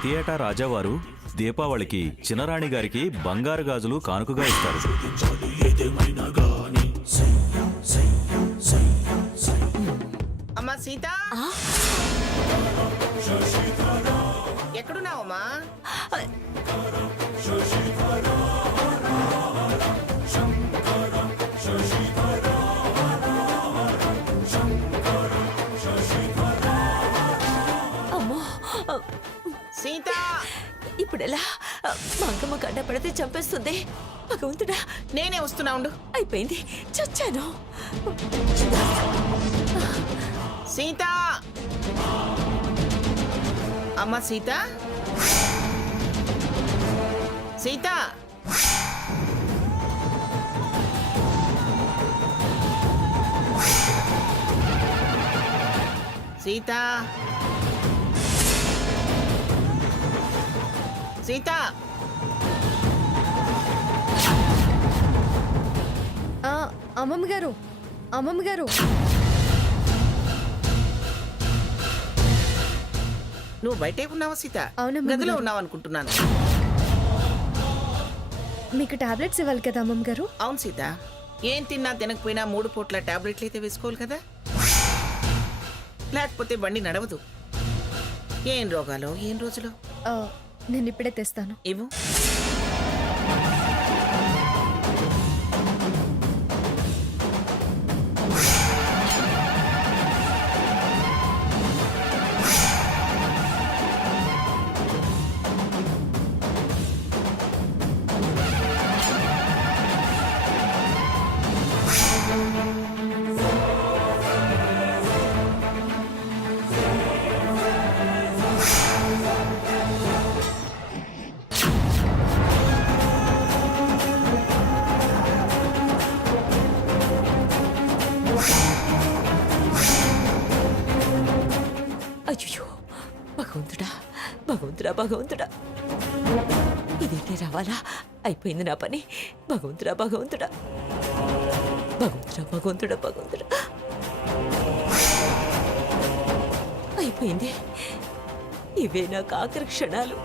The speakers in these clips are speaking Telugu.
ప్రతి ఏటా రాజావారు దీపావళికి చిన్నరాణి గారికి బంగారు గాజులు కానుకగా ఇస్తారు. అమ్మా సీత, ఎక్కడున్నావమ్మా? అమ్మో, సీత, ఇప్పుడెలా? మంగమ్మ గడ్డ పడితే చంపేస్తుంది. భగవంతుడా, నేనే వస్తున్నా ఉండు. అయిపోయింది, చచ్చాను. సీత, అమ్మా సీత, సీత, సీత, సీత, అమ్మమ్మ గారు, అమ్మమ్మ గారు, నువ్వు బయటే ఉన్నావా సీత? అవునమ్మా. గదిలో ఉన్నావు అనుకుంటున్నాను. మీకు టాబ్లెట్స్ ఇవ్వాలి కదా అమ్మమ్మ గారు? అవును సీత, ఏం తిన్నా తినకపోయినా 3 పూట్ల టాబ్లెట్లు అయితే వేసుకోవాలి కదా, లేకపోతే బండి నడవదు. ఏం రోగాలో ఏం రోజులో. నేను ఇప్పుడే తెస్తాను. ఇవ్వు. అయ్యో, భగవంతుడా, భగవంతుడా, భగవంతుడా, ఇదేంటి రావాలా? అయిపోయింది నా పని. భగవంతుడా, భగవంతుడా, భగవంతుడా, భగవంతుడా, భగవంతుడా, అయిపోయింది. ఇవే నాకు ఆఖరి క్షణాలు.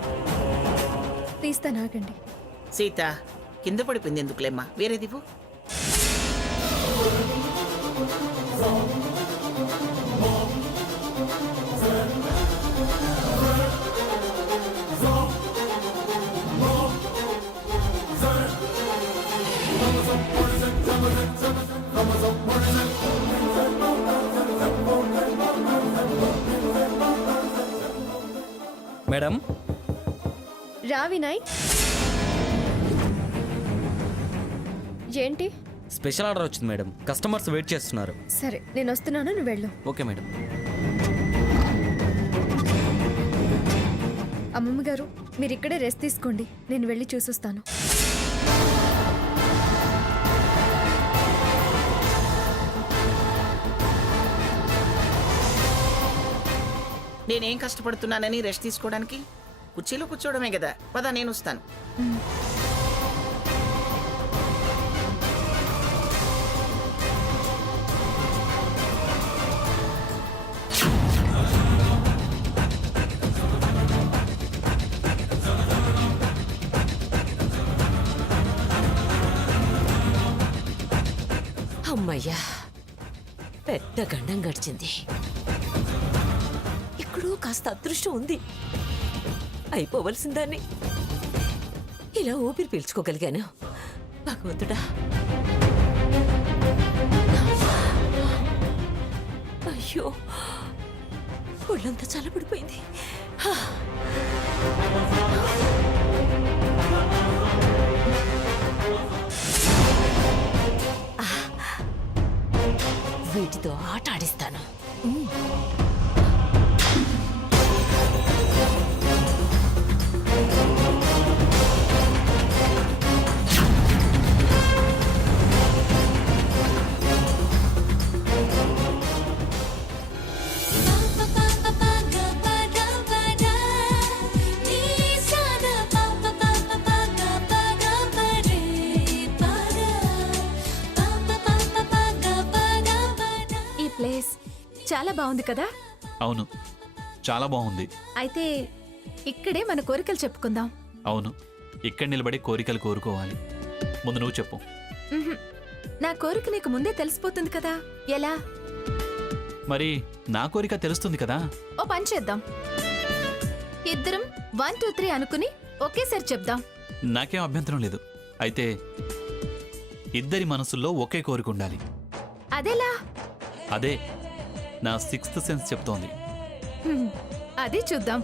తీస్తానాగండి. సీత, కింద పడిపోయింది ఎందుకులేమ్మా, వేరేదివ్వు. మేడం, రా వినాయ్. ఏంటి? స్పెషల్ ఆర్డర్ వచ్చింది మేడం. కస్టమర్స్ వెయిట్ చేస్తున్నారు. సరే, నేను వస్తున్నాను, నువ్వు వెళ్ళు. Okay madam. అమ్మమ్మ గారు, మీరు ఇక్కడే రెస్ట్ తీసుకోండి, నేను వెళ్ళి చూసొస్తాను. నేనేం కష్టపడుతున్నానని రెస్ట్ తీసుకోవడానికి? కుర్చీలో కూర్చోవడమే కదా. పద, నేను వస్తాను. అమ్మయ్యా, పెద్ద గండం గడిచింది. ఎక్కడో కాస్త అదృష్టం ఉంది. అయిపోవలసిందాన్ని ఇలా ఊపిరి పీల్చుకోగలిగాను. భగవంతుడా, అయ్యో, ఒళ్ళంతా చల్లబడిపోయింది. వీటితో ఆట ఆడిస్తాను. చాలా బాగుంది కదా? అవును, చాలా బాగుంది. అయితే ఇక్కడే మన కోరికలు చెప్పుకుందాం. అవును, ఇక్కడ నిలబడి కోరికలు కోరుకోవాలి. ముందు నువ్వు చెప్పు. ఉహుం. నా కోరిక నీకు ముందే తెలిసిపోతుంది కదా. ఎలా? మరి నా కోరిక తెలుస్తుంది కదా. ఓ పని చేద్దాం, ఇద్దరం 1 2 3 అనుకుని ఒకేసారి చెప్దాం. నాకేం అభ్యంతరం లేదు. అయితే ఇద్దరి మనసుల్లో ఒకే కోరిక ఉండాలి. అదెలా? అదే నా 6th సెన్స్ చెప్తోంది. హ్మ్. అది చూద్దాం.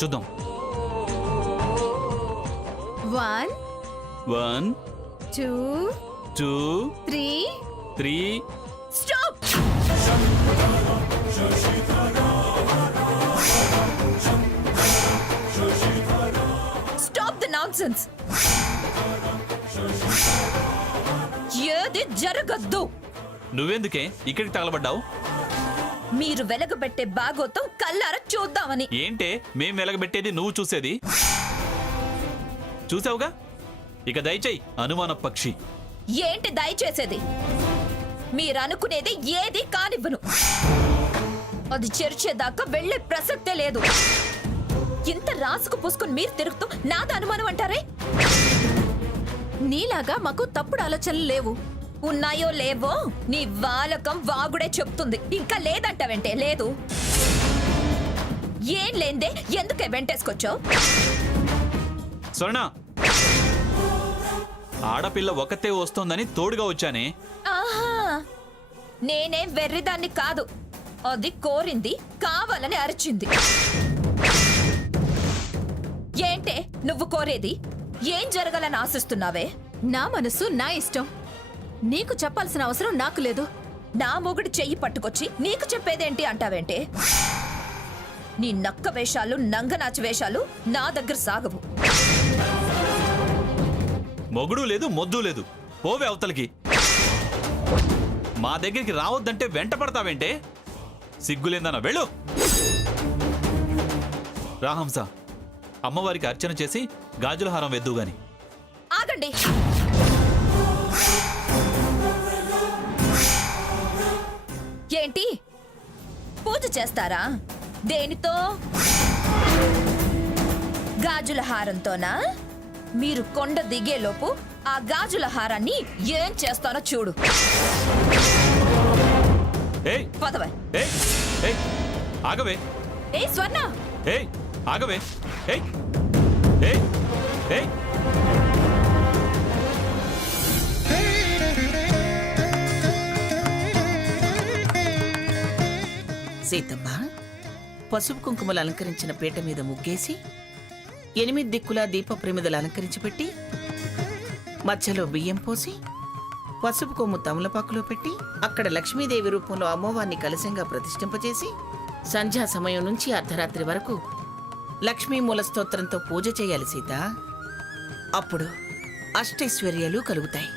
చూద్దాం. 1 1 2 2 3 3 స్టాప్. Stop the nonsense. ఏది జరగద్దు. నువ్వెందుకే ఇక్కడికి తగలబడ్డావు? మీరు వెలగబెట్టే బాగోతం కల్లారా చూద్దామని. ఏంటే మేం వెలగబెట్టేది నువ్వు చూసేది? చూసావుగా, ఇక దయచేయి అనుమాన పక్షి. ఏంటి దయచేసేది? మీరు అనుకునేది ఏది కానివ్వను. అది చెరిచేదాకా వెళ్లే ప్రసక్తే లేదు. ఇంత రాసుకు పూసుకుని మీరు తిరుగుతూ నాది అనుమానం అంటారే? నీలాగా మాకు తప్పుడు ఆలోచనలు లేవు. ఉన్నాయో లేవో నీ వాలకం వాగుడే చెప్తుంది. ఇంకా లేదంటావంటే లేదు. ఏం లేందే ఎందుకే వెంటేసుకొచ్చావు? స్వర్ణ, ఆడపిల్ల ఒకతే వస్తోందని తోడుగా వచ్చానే. ఆహా, నేనేం వెర్రిదాన్ని కాదు. అది కోరింది, కావాలని అరిచింది. ఏంటే నువ్వు కోరేది? ఏం జరగాలని ఆశిస్తున్నావే? నా మనసు నా ఇష్టం, నీకు చెప్పాల్సిన అవసరం నాకు లేదు. నా మొగుడు చెయ్యి పట్టుకొచ్చి నీకు చెప్పేదేంటి అంటావేంటే? నీ నక్క వేషాలు, నంగనాచి వేషాలు నా దగ్గర సాగవు. మొగుడు లేదు, మొద్దు లేదు. పోవే అవతలికి. మా దగ్గరికి రావద్దంటే వెంట పడతావేంటే? సిగ్గులేందన్నా వెళ్ళు. రాహంస, అమ్మవారికి అర్చన చేసి గాజుల హారం వెద్దు గాని. ఆగండి. ఏంటి పూజ చేస్తారా? దేనితో? గాజుల హారంతోనా? మీరు కొండ దిగేలోపు ఆ గాజుల హారాన్ని ఏం చేస్తానో చూడు. ఏయ్ పదవే. ఏయ్ ఏయ్ ఆగవే. ఏ స్వర్ణ, ఏయ్ ఆగవే. ఏయ్ ఏయ్ ఏయ్ సీతమ్మ, పసుపు కుంకుమలు అలంకరించిన పీట మీద ముగ్గేసి 8 దిక్కుల దీప ప్రమిదలు అలంకరించి పెట్టి మధ్యలో బియ్యం పోసి పసుపు కొమ్ము తమలపాకులో పెట్టి అక్కడ లక్ష్మీదేవి రూపంలో అమ్మవారిని కలశంగా ప్రతిష్ఠింపచేసి సంధ్యా సమయం నుంచి అర్ధరాత్రి వరకు లక్ష్మీ మూల స్తోత్రంతో పూజ చేయాలి సీత. అప్పుడు అష్టైశ్వర్యాలు కలుగుతాయి.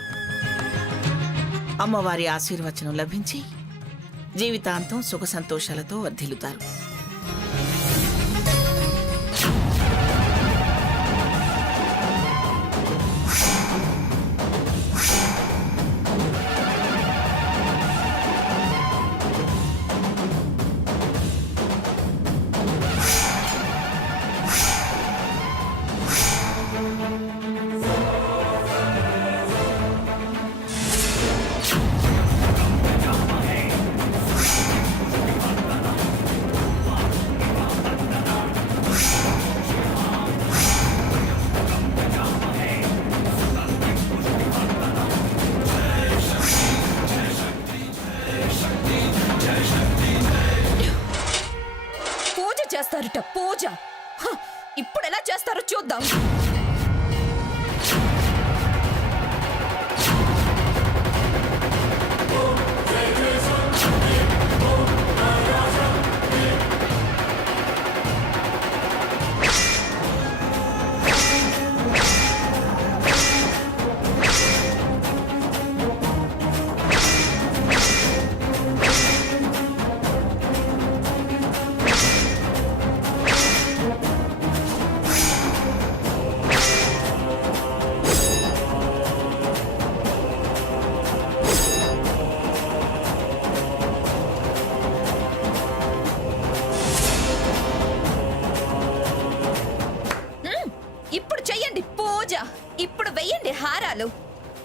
అమ్మవారి ఆశీర్వచనం లభించి జీవితాంతం సుఖ సంతోషాలతో వర్ధిల్లుతారు.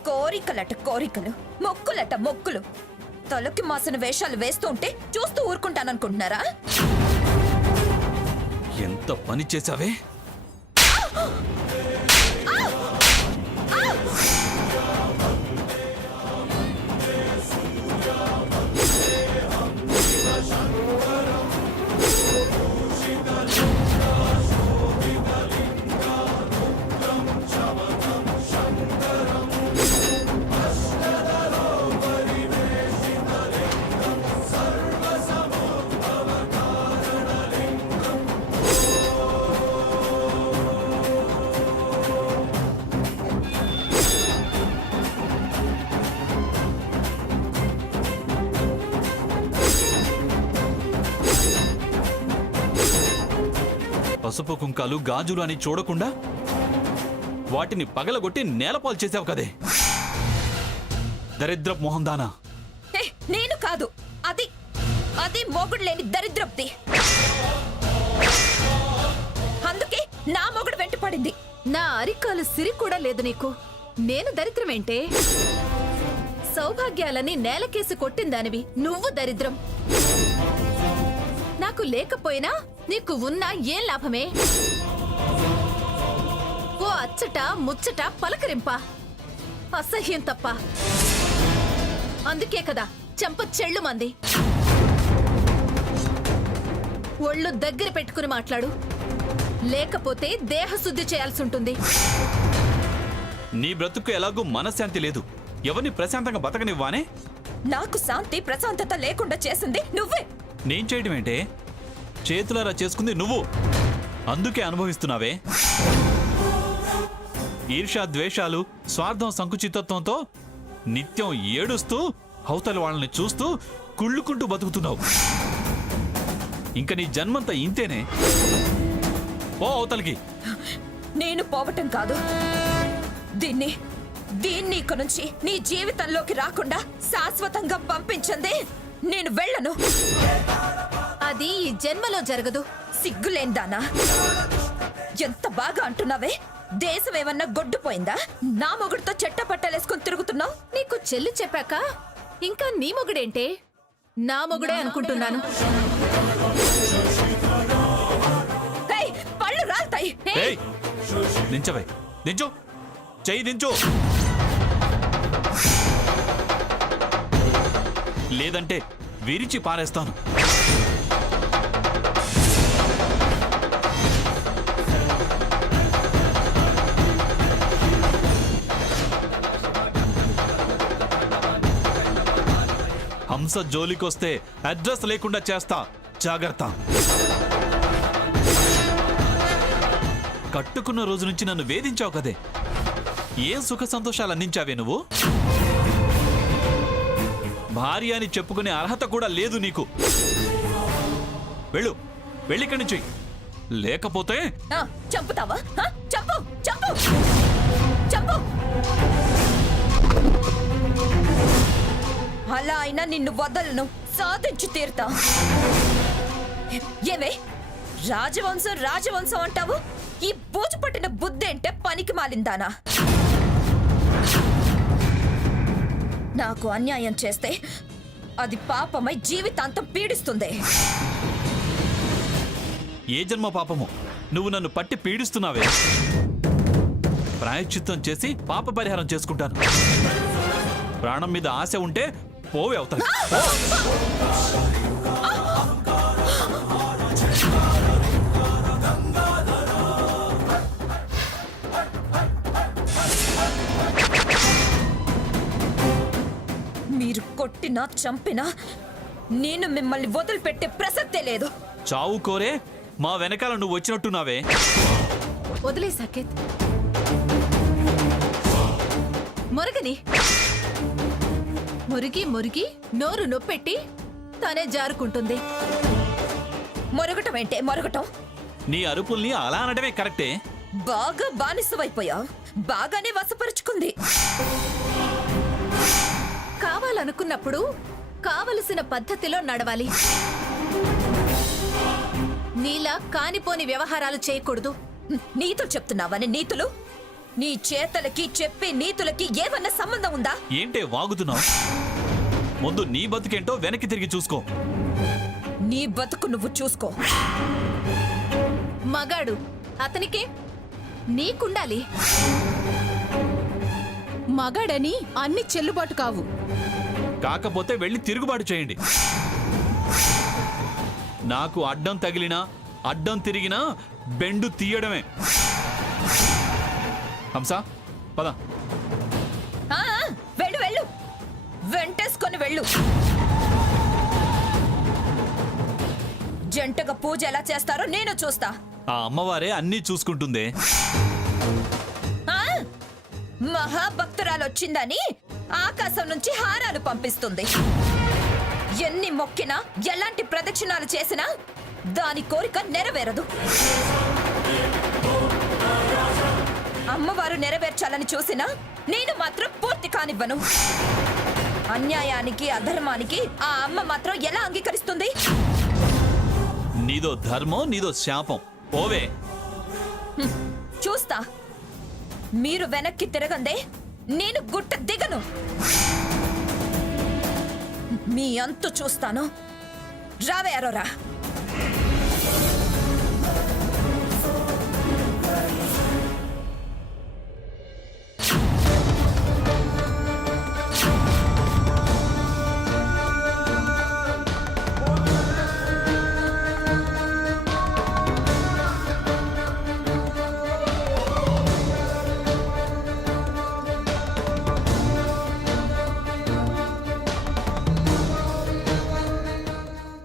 కోరికలట కోరికలు, మొక్కులట మొక్కులు. తలకి మాసిన వేషాలు వేస్తూ ఉంటే చూస్తూ ఊరుకుంటాననుకుంటున్నారా? ఎంత పని చేశావే? పసుపు కుంకాలు గాజులు అని చూడకుండా వాటిని పగలగొట్టి నేలపాలు చేసావు కదే దరిద్ర మోహందానా. హే, నేను కాదు, అది అది మొగుడు లేని దరిద్రప్తి. అందుకే నా మొగుడు వెంట పడింది. నా అరికాలు సిరి కూడా లేదు నీకు. నేను దరిద్రమేంటే? సౌభాగ్యాలని నేలకేసి కొట్టిందానివి నువ్వు దరిద్రం. నాకు లేకపోయినా నీకు ఉన్నా ఏం లాభమే? ఓ అచ్చట ముచ్చట పలకరింప అసహ్యం తప్ప. అందుకే కదా చెంప చెళ్ళు మంది. ఒళ్ళు దగ్గర పెట్టుకుని మాట్లాడు, లేకపోతే దేహశుద్ధి చేయాల్సి ఉంటుంది. నీ బ్రతుకు ఎలాగూ మనశ్శాంతి లేదు. ఎవరిని ప్రశాంతంగా బతకనివ్వానే? నాకు శాంతి ప్రశాంతత లేకుండా చేసింది నువ్వే. నేను చేయడం ఏంటే? చేతులారా చేసుకుంది నువ్వు. అందుకే అనుభవిస్తున్నావే. ఈర్ష్య, ద్వేషాలు, స్వార్థం, సంకుచితత్వంతో నిత్యం ఏడుస్తూ అవతల వాళ్ళని చూస్తూ కుళ్ళుకుంటూ బతుకుతున్నావు. ఇంక నీ జన్మంతా ఇంతేనే. ఓ అవతలికి. నేను పోవటం కాదు, దీన్ని దీన్ని ఇక నుంచి నీ జీవితంలోకి రాకుండా శాశ్వతంగా పంపించండి. నేను వెళ్ళను. అది ఈ జన్మలో జరగదు. సిగ్గులేందానా? ఎంత బాగా అంటున్నావే. దేశం ఏమన్నా గొడ్డుపోయిందా? నా మొగుడుతో చెట్ట పట్టాలేసుకుని తిరుగుతున్నావు. నీకు చెల్లు చెప్పాక ఇంకా నీ మొగుడేంటే? నా మొగుడే అనుకుంటున్నాను. ఏయ్, పళ్ళు రాల్తాయి. ఏయ్, దించవే. దించు, చెయ్యి దించు. లేదంటే విరిచి పారేస్తాను. హంస జోలికొస్తే అడ్రస్ లేకుండా చేస్తా, జాగ్రత్త. కట్టుకున్న రోజు నుంచి నన్ను వేధించావు కదే. ఏం సుఖ సంతోషాలు అందించావే నువ్వు? భార్య అని చెప్పుకునే అర్హత కూడా లేదు నీకు. వెళ్ళు, వెళ్ళిక్కడి నుంచి. లేకపోతే చంపుతావా? చంపు చంపు చంపు. అలా అయినా నిన్ను వదలను, సాధించి తీరుతా. ఏమే రాజవంశం రాజవంశం అంటావు? ఈ బూజు పట్టిన బుద్ధేంటే పనికి మాలిందానా? నాకు అన్యాయం చేస్తే అది పాపమై జీవితాంతం పీడిస్తుంది. ఏ జన్మ పాపము నువ్వు నన్ను పట్టి పీడిస్తున్నావే? ప్రాయశ్చిత్తం చేసి పాప పరిహారం చేసుకుంటాను. ప్రాణం మీద ఆశ ఉంటే పోవే అవుతాను. మీరు కొట్టినా చంపినా నేను మిమ్మల్ని వదిలిపెట్టే ప్రసక్తే లేదు. చావు కోరే మా వెనకాల నువ్వు వచ్చినట్టున్నావే. వదిలే సాకేత్, మురగని. మురిగి మురిగి నోరు నొప్పెట్టి తనే జారుకుంటుంది. మొరగటం ఏంటే మొరగటం? నీ అరుపుల్ని అలా అనడమే కరెక్టే. బాగా బానిసవైపోయావు. బాగానే వశపరుచుకుంది. కావాలనుకున్నప్పుడు కావలసిన పద్ధతిలో నడవాలి. నీలా కానిపోని వ్యవహారాలు చేయకూడదు. నీతులు చెప్తున్నావని నీతులు? నీ చేతలకి చెప్పి నీతులకి ఏమన్నా సంబంధం ఉందా? ఏంటే వాగుతున్నావు? ముందు నీ బతుకేంటో వెనక్కి తిరిగి చూసుకో. నీ బతుకు నువ్వు చూసుకో. మగాడు అతనికే నీకుండాలి. మగాడని అన్ని చెల్లుబాటు కావు. కాకపోతే వెళ్ళి తిరుగుబాటు చేయండి. నాకు అడ్డం తగిలినా అడ్డం తిరిగినా బెండు తీయడమే. హంస పద. ఆ, వెళ్ళు వెళ్ళు, వెంటేసుకొని వెళ్ళు. జంటగా పూజ ఎలా చేస్తారో నేను చూస్తా. ఆ అమ్మవారే అన్నీ చూసుకుంటుందే. ఆ, మహాభక్తురాలు వచ్చిందని ఆకాశం నుంచి హారాలు పంపిస్తుంది. ఎన్ని మొక్కినా ఎలాంటి ప్రదక్షిణాలు చేసినా దాని కోరిక నెరవేరదు. అమ్మవారు నెరవేర్చాలని చూసినా నేను మాత్రం పూర్తి కానివ్వను. అన్యాయానికి అధర్మానికి ఆ అమ్మ మాత్రం ఎలా అంగీకరిస్తుంది? నీదో ధర్మం, నీదో శాపం. పోవే. చూస్తా. మీరు వెనక్కి తిరగందే నేను గుట్ట దిగను. మీ అంతు చూస్తాను. రావే అరోరా.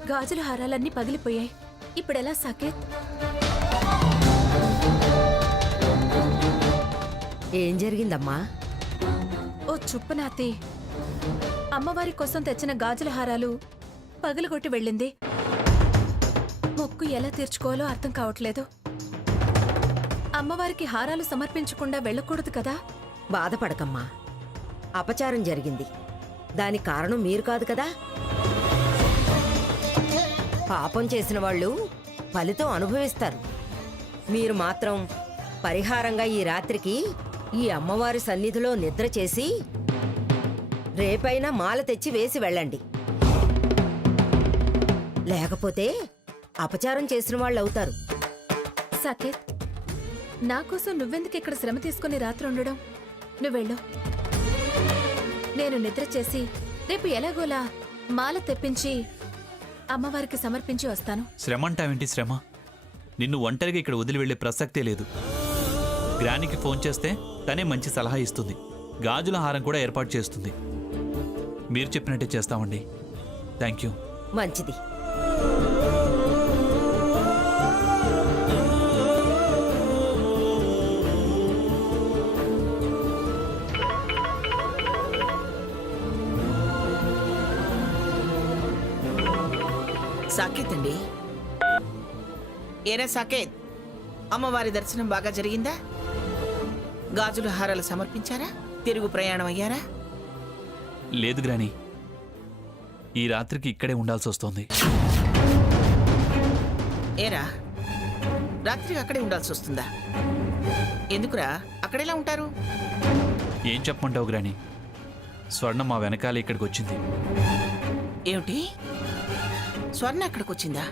గాజుల హారాలన్నీ పగిలిపోయాయి. ఇప్పుడెలా సాకేత్? ఏం జరిగిందమ్మా? ఓ చుప్పనాతి అమ్మవారి కోసం తెచ్చిన గాజుల హారాలు పగిలిగొట్టి వెళ్ళింది. మొక్కు ఎలా తీర్చుకోవాలో అర్థం కావట్లేదు. అమ్మవారికి హారాలు సమర్పించకుండా వెళ్ళకూడదు కదా. బాధపడకమ్మా, అపచారం జరిగింది. దానికి కారణం మీరు కాదు కదా. పాపం చేసిన వాళ్ళు ఫలితం అనుభవిస్తారు. మీరు మాత్రం పరిహారంగా ఈ రాత్రికి ఈ అమ్మవారి సన్నిధిలో నిద్ర చేసి రేపైనా మాల తెచ్చి వేసి వెళ్ళండి. లేకపోతే అపచారం చేసిన వాళ్ళు అవుతారు. సాకేత్, నా కోసం నువ్వెందుకు ఇక్కడ శ్రమ తీసుకుని రాత్రి ఉండడం? నువ్వెళ్ళు. నేను నిద్ర చేసి రేపు ఎలాగోలా మాల తెప్పించి అమ్మవారికి సమర్పించి వస్తాను. శ్రమ అంటావేంటి శ్రమ? నిన్ను ఒంటరిగా ఇక్కడ వదిలి వెళ్లే ప్రసక్తే లేదు. గ్రానికి ఫోన్ చేస్తే తనే మంచి సలహా ఇస్తుంది. గాజుల హారం కూడా ఏర్పాటు చేస్తుంది. మీరు చెప్పినట్టే చేస్తామండి. Thank you. మంచిది. సాకేత్ అండి. ఏరా సాకేత్, అమ్మవారి దర్శనం బాగా జరిగిందా? గాజుల హారాలు సమర్పించారా? తిరుగు ప్రయాణం అయ్యారా? లేదు గ్రాని, ఈ రాత్రికి ఇక్కడే ఉండాల్సి వస్తోంది. ఏరా, రాత్రికి అక్కడే ఉండాల్సి వస్తుందా? ఎందుకురా అక్కడెలా ఉంటారు? ఏం చెప్పమంటావు గ్రాని? స్వర్ణ మా వెనకాల ఇక్కడికి వచ్చింది. ఏమిటి? స్వర్ణ అక్కడికి వచ్చిందా?